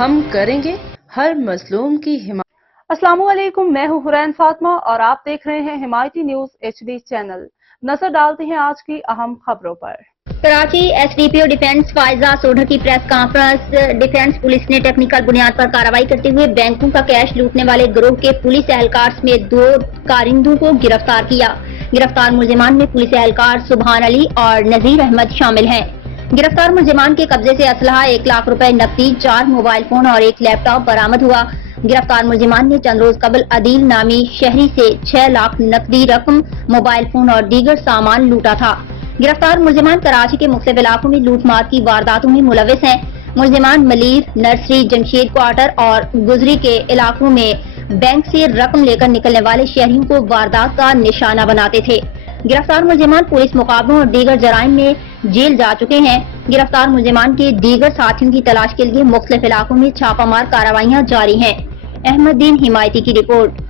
ہم کریں گے ہر مظلوم کی حمایت۔ السلام علیکم، میں ہوں حرین فاطمہ اور آپ دیکھ رہے ہیں حمایتی نیوز HD چینل۔ نظر ڈالتے ہیں آج کی اہم خبروں پر۔ کراچی SDPO ڈیفنس فائزہ سوڈھر کی پریس کانفرنس۔ ڈیفنس پولیس نے ٹیکنیکل بنیاد پر کارروائی کرتے ہوئے بینکوں کا کیش لوٹنے والے گروہ کے پولیس اہلکار سمیت 2 کارندوں کو گرفتار کیا۔ گرفتار ملزمان میں پولیس اہلکار سبحان علی اور نذیر احمد شامل ہیں۔ گرفتار ملزمان کے قبضے سے اسلحہ 1 لاکھ روپے نقدی، 4 موبائل فون اور 1 لیپ ٹاپ برآمد ہوا۔ گرفتار ملزمان نے چند روز قبل عدیل نامی شہری سے 6 لاکھ نقدی رقم، موبائل فون اور دیگر سامان لوٹا تھا۔ گرفتار ملزمان کراچی کے مختلف علاقوں میں لوٹ مار کی وارداتوں میں ملوث ہیں۔ ملزمان ملیر، نرسری، جمشید کوارٹر اور گزری کے علاقوں میں بینک سے رقم لے کر نکلنے والے شہریوں کو واردات کا نشانہ بناتے تھے۔ گرفتار ملزمان پولیس مقابلوں اور دیگر جرائم میں جیل جا چکے ہیں۔ گرفتار ملزمان کے دیگر ساتھیوں کی تلاش کے لیے مختلف علاقوں میں چھاپہ مار کارروائیاں جاری ہیں۔ احمد دین حمایتی کی رپورٹ۔